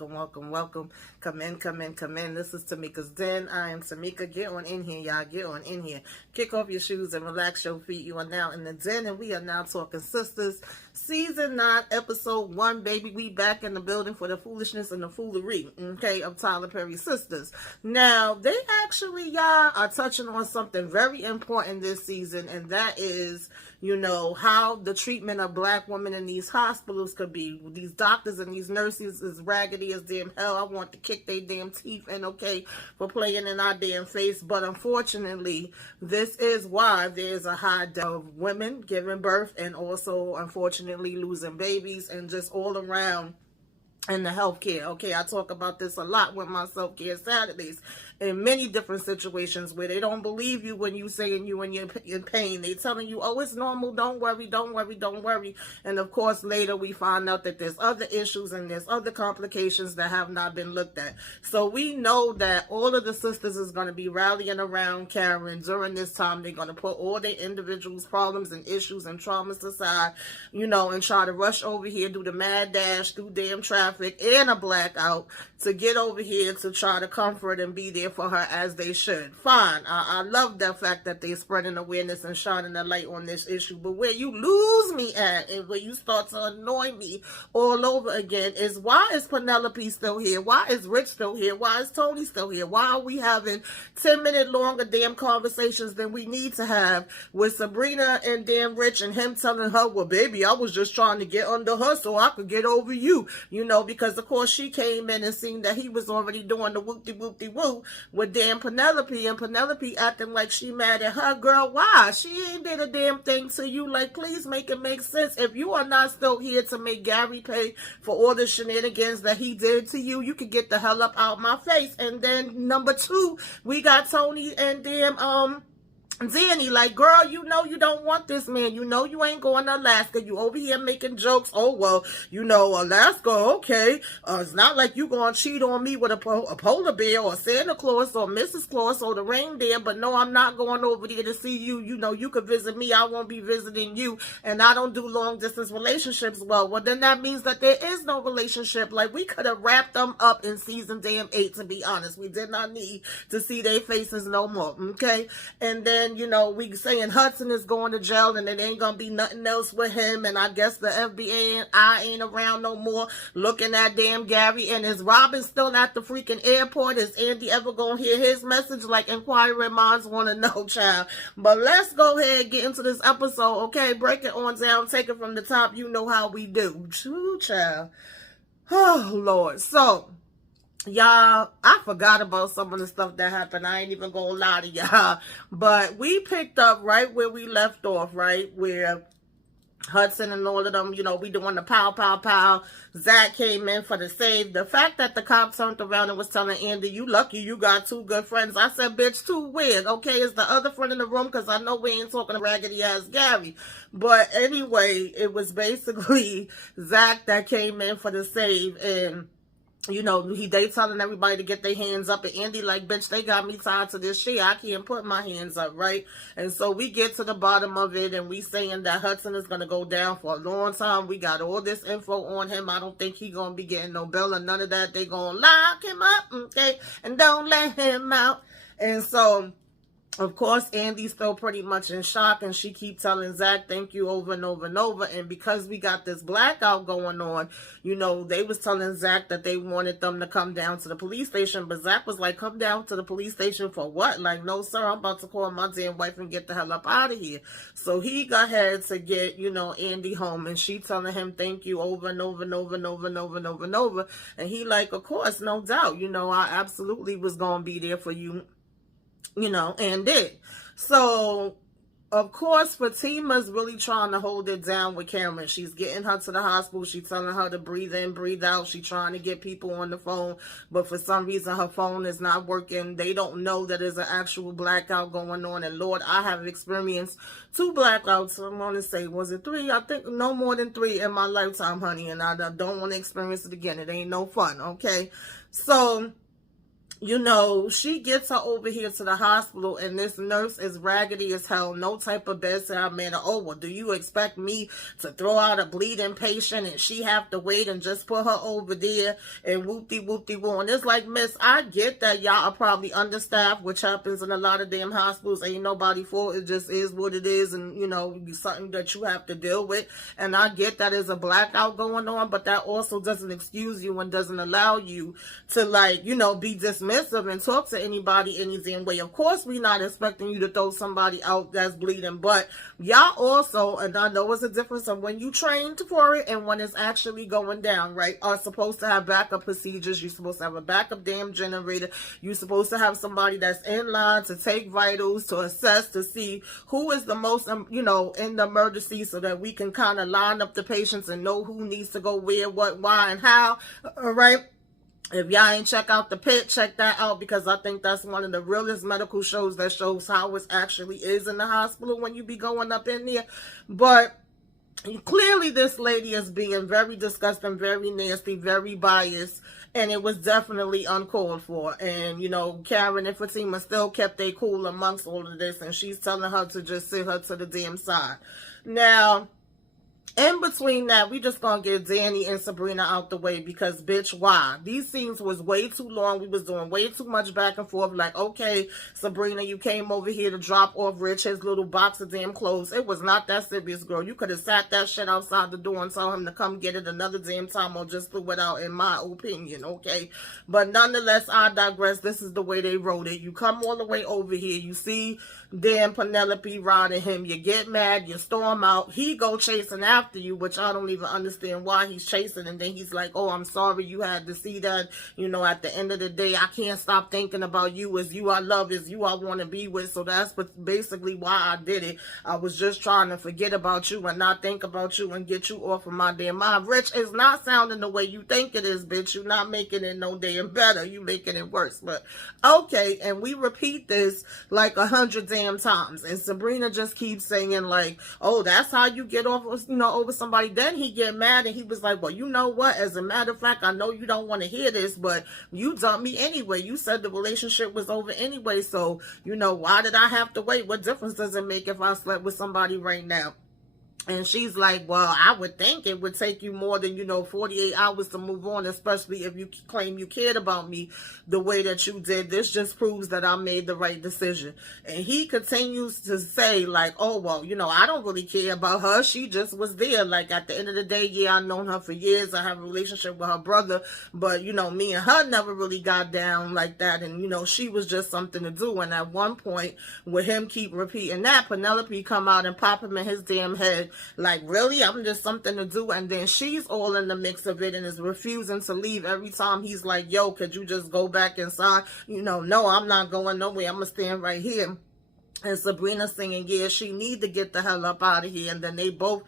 welcome, welcome, welcome. Come in, come in, come in. This is Tamika's Den. I am Tamika. Get on in here, y'all. Get on in here. Kick off your shoes and relax your feet. You are now in the Den, and we are now talking Sistas. Season 9, episode 1, baby. We back in the building for the foolishness and the foolery, okay, of Tylerperry Sistas. Now, they actually, y'all, are touching on something very important this season, and that is, how the treatment of black women in these hospitals could be. These doctors and these nurses is raggedy as damn hell. I want to kick their damn teeth in, okay, for playing in our damn face. But unfortunately, this is why there's a high death of women giving birth and also, unfortunately, losing babies and just all around in the healthcare. Okay, I talk about this a lot with my self-care Saturdays in many different situations where they don't believe you when you saying you and you're in pain. They telling you, oh, it's normal, don't worry, don't worry, don't worry. And of course, later we find out that there's other issues and there's other complications that have not been looked at. So we know that all of the sisters is going to be rallying around Karen during this time. They're going to put all their individuals' problems and issues and traumas aside, and try to rush over here, do the mad dash through damn traffic and a blackout to get over here to try to comfort and be there for her as they should. Fine. I love the fact that they're spreading awareness and shining a light on this issue. But where you lose me at and where you start to annoy me all over again is, why is Penelope still here? Why is Rich still here? Why is Tony still here? Why are we having 10-minute longer damn conversations than we need to have with Sabrina and damn Rich and him telling her, well, baby, I was just trying to get under her so I could get over you, because of course she came in and seen that he was already doing the whoop-de-whoop-de-woo with damn Penelope, and Penelope acting like she mad at her. Girl, why? She ain't did a damn thing to you. Like, please make it make sense. If you are not still here to make Gary pay for all the shenanigans that he did to you, you can get the hell up out my face. And then number 2, we got Tony and damn Danny, like, girl, you don't want this man. You ain't going to Alaska. You over here making jokes. Oh, well, Alaska, okay. It's not like you going to cheat on me with a polar bear or Santa Claus or Mrs. Claus or the reindeer. But no, I'm not going over there to see you. You could visit me. I won't be visiting you. And I don't do long distance relationships. Well, then that means that there is no relationship. Like, we could have wrapped them up in season damn 8, to be honest. We did not need to see their faces no more. Okay. And then, we saying Hudson is going to jail and it ain't going to be nothing else with him. And I guess the FBI ain't around no more looking at damn Gary. And is Robin still at the freaking airport? Is Andy ever going to hear his message? Like, inquiring minds want to know, child. But let's go ahead and get into this episode, okay? Break it on down. Take it from the top. You know how we do. True, child. Oh, Lord. So, y'all, I forgot about some of the stuff that happened. I ain't even gonna lie to y'all. But we picked up right where we left off, right? Where Hudson and all of them, we doing the pow, pow, pow. Zach came in for the save. The fact that the cop turned around and was telling Andy, you lucky you got 2 good friends. I said, bitch, 2 weird. Okay, is the other friend in the room? Because I know we ain't talking to raggedy ass Gary. But anyway, it was basically Zach that came in for the save, and they telling everybody to get their hands up, and Andy like, bitch, they got me tied to this shit. I can't put my hands up, right? And so we get to the bottom of it, and we saying that Hudson is going to go down for a long time. We got all this info on him. I don't think he going to be getting no bail or none of that. They going to lock him up, okay, and don't let him out. And so, of course, Andy's still pretty much in shock, and she keep telling Zach thank you over and over and over. And because we got this blackout going on, they was telling Zach that they wanted them to come down to the police station, but Zach was like, come down to the police station for what? Like, no, sir, I'm about to call my damn wife and get the hell up out of here. So he got ahead to get, Andy home, and she telling him thank you over and over and over and over and over and over and over. And he like, of course, no doubt, I absolutely was going to be there for you, and did. So, of course, Fatima's really trying to hold it down with Cameron. She's getting her to the hospital. She's telling her to breathe in, breathe out. She's trying to get people on the phone, but for some reason her phone is not working. They don't know that there's an actual blackout going on. And Lord, I have experienced 2 blackouts. I'm going to say, was it 3? I think no more than 3 in my lifetime, honey. And I don't want to experience it again. It ain't no fun, okay? So she gets her over here to the hospital, and this nurse is raggedy as hell, no type of bedside manner. Oh, well, do you expect me to throw out a bleeding patient and she have to wait and just put her over there and whoop-de-whoop-de-woo? And it's like, miss, I get that y'all are probably understaffed, which happens in a lot of damn hospitals. Ain't nobody fault. It just is what it is, and, something that you have to deal with. And I get that there's a blackout going on, but that also doesn't excuse you and doesn't allow you to, be dismissed and talk to anybody any damn way. Of course, we're not expecting you to throw somebody out that's bleeding, but y'all also, and I know it's a difference of when you trained for it and when it's actually going down, right, are supposed to have backup procedures. You're supposed to have a backup damn generator. You're supposed to have somebody that's in line to take vitals, to assess, to see who is the most, in the emergency, so that we can kind of line up the patients and know who needs to go where, what, why, and how, all right? If y'all ain't check out The Pit, check that out, because I think that's one of the realest medical shows that shows how it actually is in the hospital when you be going up in there. But clearly this lady is being very disgusting, very nasty, very biased, and it was definitely uncalled for. And, Karen and Fatima still kept their cool amongst all of this, and she's telling her to just sit her to the damn side. Now, in between that, we just gonna get Danny and Sabrina out the way, because, bitch, why? These scenes was way too long. We was doing way too much back and forth. Like, okay, Sabrina, you came over here to drop off Rich his little box of damn clothes. It was not that serious, girl. You could have sat that shit outside the door and told him to come get it another damn time, or just threw it out, in my opinion, okay? But nonetheless, I digress. This is the way they wrote it. You come all the way over here. You see damn Penelope riding him. You get mad. You storm out. He go chasing after you, which I don't even understand why he's chasing. And then he's like, oh, I'm sorry you had to see that. At the end of the day, I can't stop thinking about you. As you I love, as you I want to be with. So that's basically why I did it. I was just trying to forget about you and not think about you and get you off of my damn mind. Rich is not sounding the way you think it is, bitch. You're not making it no damn better. You making it worse. But okay, and we repeat this like 100 damn times. And Sabrina just keeps saying like, oh, that's how you get off, over somebody. Then he get mad and he was like, well, you know what? As a matter of fact, I know you don't want to hear this, but you dumped me anyway. You said the relationship was over anyway. So, why did I have to wait? What difference does it make if I slept with somebody right now? And she's like, well, I would think it would take you more than, 48 hours to move on, especially if you claim you cared about me the way that you did. This just proves that I made the right decision. And he continues to say, like, oh, well, I don't really care about her. She just was there. Like, at the end of the day, yeah, I've known her for years. I have a relationship with her brother. But, me and her never really got down like that. And, she was just something to do. And at one point, with him keep repeating that, Penelope come out and pop him in his damn head. Like, really? I'm just something to do. And then she's all in the mix of it and is refusing to leave every time he's like, yo, could you just go back inside? No, I'm not going nowhere. I'm going to stand right here. And Sabrina singing, yeah, she need to get the hell up out of here. And then they both,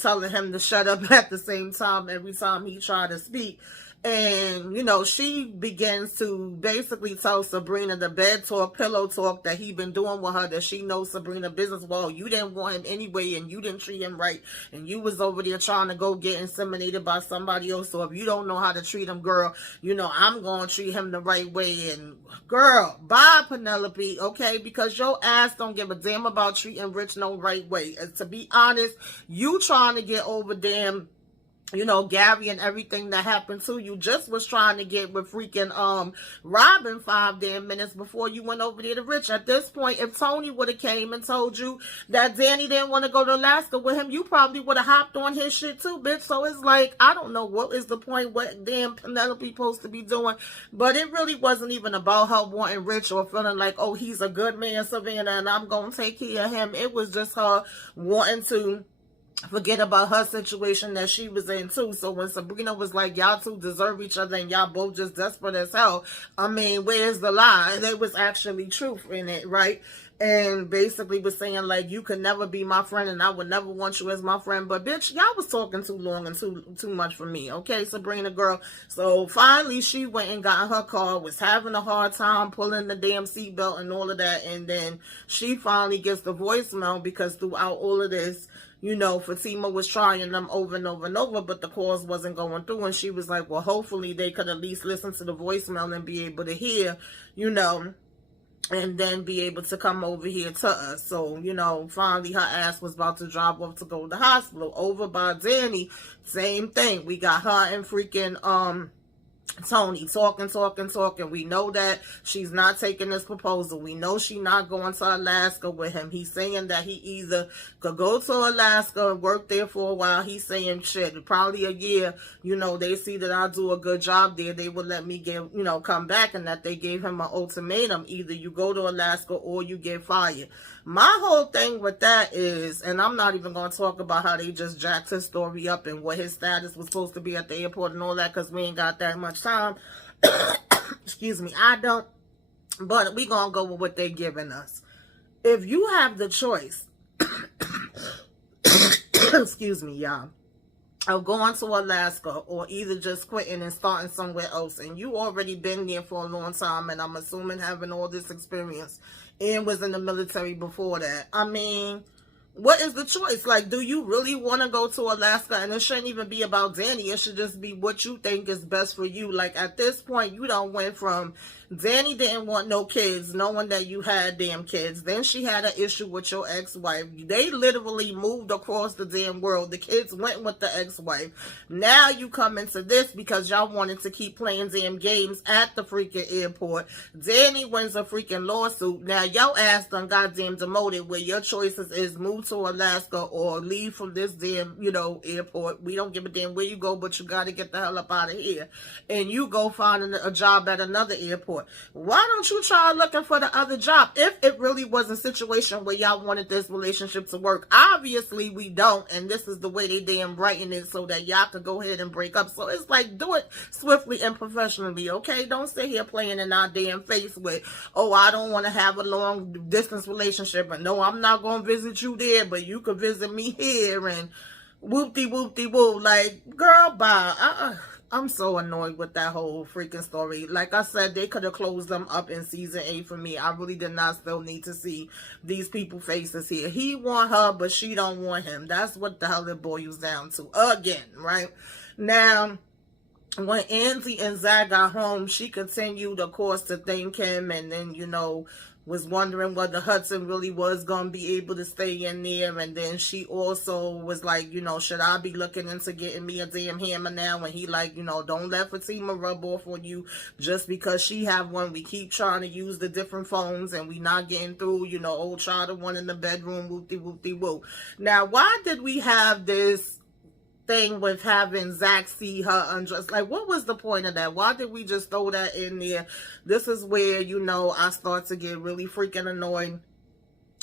telling him to shut up at the same time every time he tried to speak. And, she begins to basically tell Sabrina the bed talk, pillow talk that he been doing with her, that she knows Sabrina business. Well, you didn't want him anyway, and you didn't treat him right. And you was over there trying to go get inseminated by somebody else. So if you don't know how to treat him, girl, I'm going to treat him the right way. And girl, bye, Penelope, okay? Because your ass don't give a damn about treating Rich no right way. And to be honest, you trying to get over damn Gary and everything that happened to you, just was trying to get with freaking Robin 5 damn minutes before you went over there to Rich. At this point, if Tony would have came and told you that Danny didn't want to go to Alaska with him, you probably would have hopped on his shit too, bitch. So it's like, I don't know what is the point, what damn Penelope supposed to be doing. But it really wasn't even about her wanting Rich or feeling like, oh, he's a good man, Savannah, and I'm going to take care of him. It was just her wanting to forget about her situation that she was in too. So when Sabrina was like, y'all two deserve each other and y'all both just desperate as hell, I mean, where's the lie? There was actually truth in it, right? And basically was saying like, you could never be my friend and I would never want you as my friend. But bitch, y'all was talking too long and too much for me. Okay, Sabrina girl. So finally she went and got in her car, was having a hard time pulling the damn seatbelt and all of that. And then she finally gets the voicemail, because throughout all of this, you know, Fatima was trying them over and over and over, but the calls wasn't going through. And she was like, well, hopefully they could at least listen to the voicemail and be able to hear, you know, and then be able to come over here to us. So, you know, finally her ass was about to drive off to go to the hospital. Over by Danny, same thing. We got her and freaking Tony talking. We know that she's not taking this proposal. We know she's not going to Alaska with him. He's saying that he either could go to Alaska and work there for a while. He's saying shit, probably a year. You know, they see that I do a good job there. They would let me get, you know, come back, and that they gave him an ultimatum. Either you go to Alaska or you get fired. My whole thing with that is, and I'm not even going to talk about how they just jacked his story up and what his status was supposed to be at the airport and all that, because we ain't got that much time. Excuse me, I don't. But we going to go with what they giving us. If you have the choice, excuse me, y'all, of going to Alaska or either just quitting and starting somewhere else, and you already been there for a long time, and I'm assuming having all this experience, and was in the military before that, I mean, what is the choice? Like, do you really want to go to Alaska? And it shouldn't even be about Danny. It should just be what you think is best for you. Like, at this point, you don't went from Danny didn't want no kids, knowing that you had damn kids. Then she had an issue with your ex-wife. They literally moved across the damn world. The kids went with the ex-wife. Now you come into this because y'all wanted to keep playing damn games at the freaking airport. Danny wins a freaking lawsuit. Now your ass done goddamn demoted, where your choices is move to Alaska or leave from this damn, you know, airport. We don't give a damn where you go, but you got to get the hell up out of here. And you go find a job at another airport. Why don't you try looking for the other job if it really was a situation where y'all wanted this relationship to work? Obviously we don't, and this is the way they damn writing it so that y'all can go ahead and break up. So it's like, do it swiftly and professionally, okay? Don't sit here playing in our damn face with, oh, I don't want to have a long distance relationship, and no, I'm not going to visit you there, but you could visit me here, and whoop-de-whoop-de-woo. Like, girl, bye. I'm so annoyed with that whole freaking story. Like I said, they could have closed them up in season 8 for me. I really did not still need to see these people faces here. He want her, but she don't want him. That's what the hell it boils down to. Again, right? Now, when Angie and Zach got home, she continued, of course, to thank him, and then, you know, was wondering whether Hudson really was going to be able to stay in there. And then she also was like, you know, should I be looking into getting me a damn hammer now? And he like, you know, don't let Fatima rub off on you just because she have one. We keep trying to use the different phones and we not getting through, you know, old try the one in the bedroom, whoop-de-whoop-de-woo. Now, why did we have this thing with having Zach see her undressed? Like, what was the point of that? Why did we just throw that in there? This is where, you know, I start to get really freaking annoyed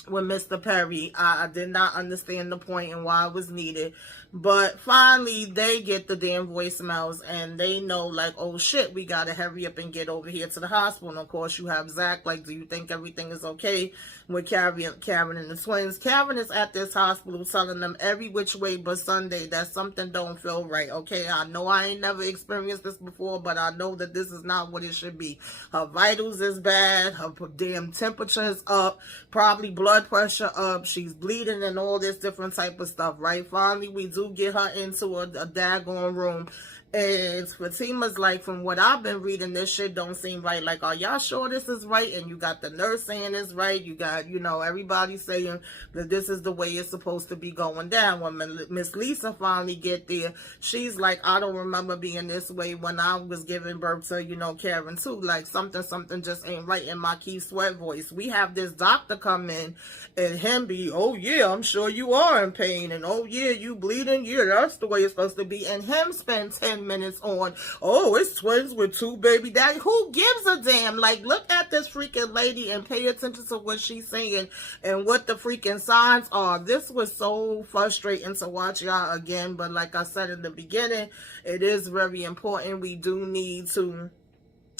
with Mr. Perry. I did not understand the point and why it was needed. But finally, they get the damn voicemails and they know, like, oh shit, we gotta hurry up and get over here to the hospital. And of course, you have Zach, like, do you think everything is okay with Karen and the twins? Karen is at this hospital telling them every which way but Sunday that something don't feel right, okay? I know I ain't never experienced this before, but I know that this is not what it should be. Her vitals is bad, her damn temperature is up, probably blood pressure up, she's bleeding and all this different type of stuff, right? Finally, we do get her into a daggone room. And Fatima's like, from what I've been reading, this shit don't seem right. Like, are y'all sure this is right? And you got the nurse saying it's right. You got, you know, everybody saying that this is the way it's supposed to be going down. When Miss Lisa finally get there, she's like, I don't remember being this way when I was giving birth to, you know, Karen too. Like, something just ain't right in my Keith Sweat voice. We have this doctor come in and him be, oh yeah, I'm sure you are in pain. And oh yeah, you bleeding. Yeah, that's the way it's supposed to be. And him spend 10 minutes on, oh, it's twins with 2 baby daddy. Who gives a damn? Like, look at this freaking lady and pay attention to what she's saying and what the freaking signs are. This was so frustrating to watch, y'all, again. But like I said in the beginning, it is very important. We do need to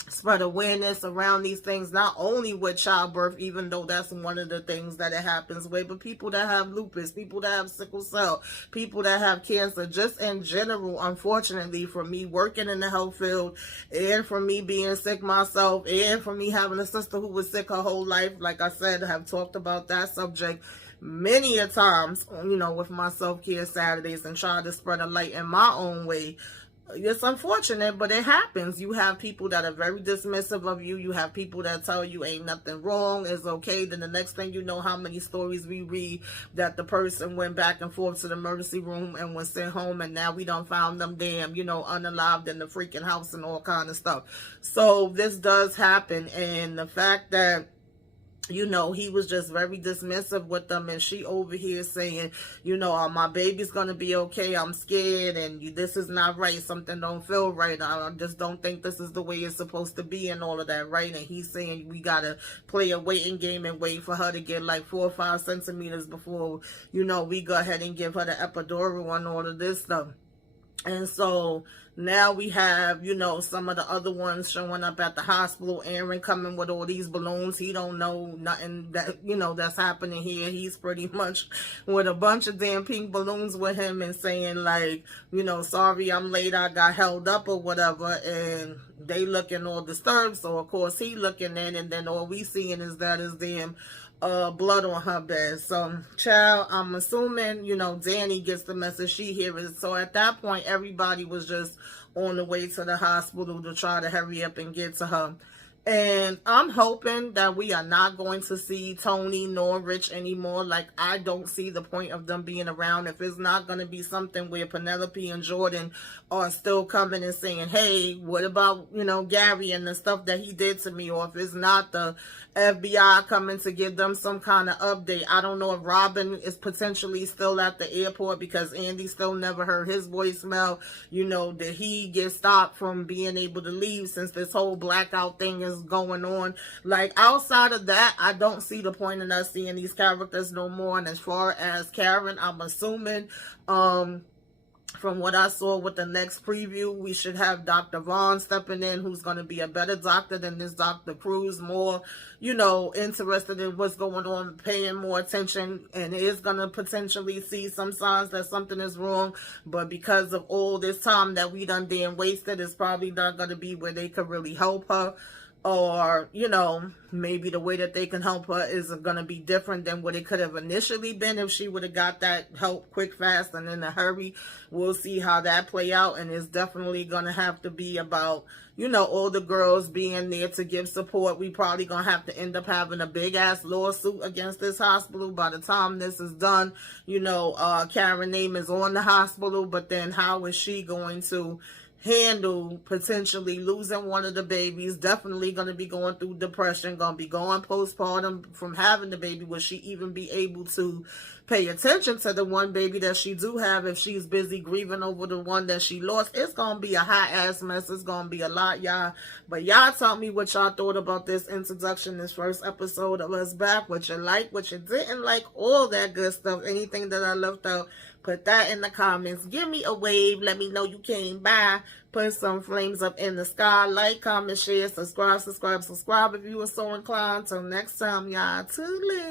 spread awareness around these things, not only with childbirth, even though that's one of the things that it happens with, but people that have lupus, people that have sickle cell, people that have cancer, just in general. Unfortunately, for me working in the health field, and for me being sick myself, and for me having a sister who was sick her whole life, like I said, I have talked about that subject many a times, with my self-care Saturdays, and try to spread a light in my own way. It's unfortunate, but it happens. You have people that are very dismissive of you. You have people that tell you ain't nothing wrong, it's okay. Then the next thing you know, how many stories we read that the person went back and forth to the emergency room and was sent home, and now we done found them damn, unalived in the freaking house and all kind of stuff. So this does happen, and the fact that he was just very dismissive with them, and she over here saying, my baby's gonna be okay, I'm scared, and this is not right, something don't feel right, I just don't think this is the way it's supposed to be, and all of that, right? And he's saying we gotta play a waiting game and wait for her to get like 4 or 5 centimeters before, we go ahead and give her the epidural and all of this stuff. And so now we have, some of the other ones showing up at the hospital. Aaron coming with all these balloons. He don't know nothing that, that's happening here. He's pretty much with a bunch of damn pink balloons with him and saying like, sorry I'm late, I got held up or whatever. And they looking all disturbed. So of course he looking in, and then all we seeing is that is damn blood on her bed. So child, I'm assuming Danny gets the message, she hears it. So at that point everybody was just on the way to the hospital to try to hurry up and get to her. And I'm hoping that we are not going to see Tony nor Rich anymore. Like, I don't see the point of them being around. If it's not going to be something where Penelope and Jordan are still coming and saying, hey, what about, Gary and the stuff that he did to me? Or if it's not the FBI coming to give them some kind of update. I don't know if Robin is potentially still at the airport because Andy still never heard his voicemail. Did he get stopped from being able to leave since this whole blackout thing is going on? Like, outside of that, I don't see the point in us seeing these characters no more. And as far as Karen, I'm assuming from what I saw with the next preview, we should have Dr. Vaughn stepping in, who's going to be a better doctor than this Dr. Cruz, more, interested in what's going on, paying more attention, and is going to potentially see some signs that something is wrong. But because of all this time that we done damn wasted, it's probably not going to be where they could really help her. Or, maybe the way that they can help her is going to be different than what it could have initially been if she would have got that help quick, fast, and in a hurry. We'll see how that play out, and it's definitely going to have to be about, all the girls being there to give support. We probably going to have to end up having a big-ass lawsuit against this hospital by the time this is done. Karen's name is on the hospital, but then how is she going to handle potentially losing one of the babies? Definitely going to be going through depression, going to be going postpartum from having the baby. Will she even be able to pay attention to the one baby that she do have if she's busy grieving over the one that she lost? It's going to be a hot ass mess. It's going to be a lot, y'all. But y'all tell me what y'all thought about this introduction, this first episode of Us Back. What you like, what you didn't like, all that good stuff. Anything that I left out, put that in the comments. Give me a wave. Let me know you came by. Put some flames up in the sky. Like, comment, share, subscribe if you were so inclined. Till next time, y'all. Toodaloo.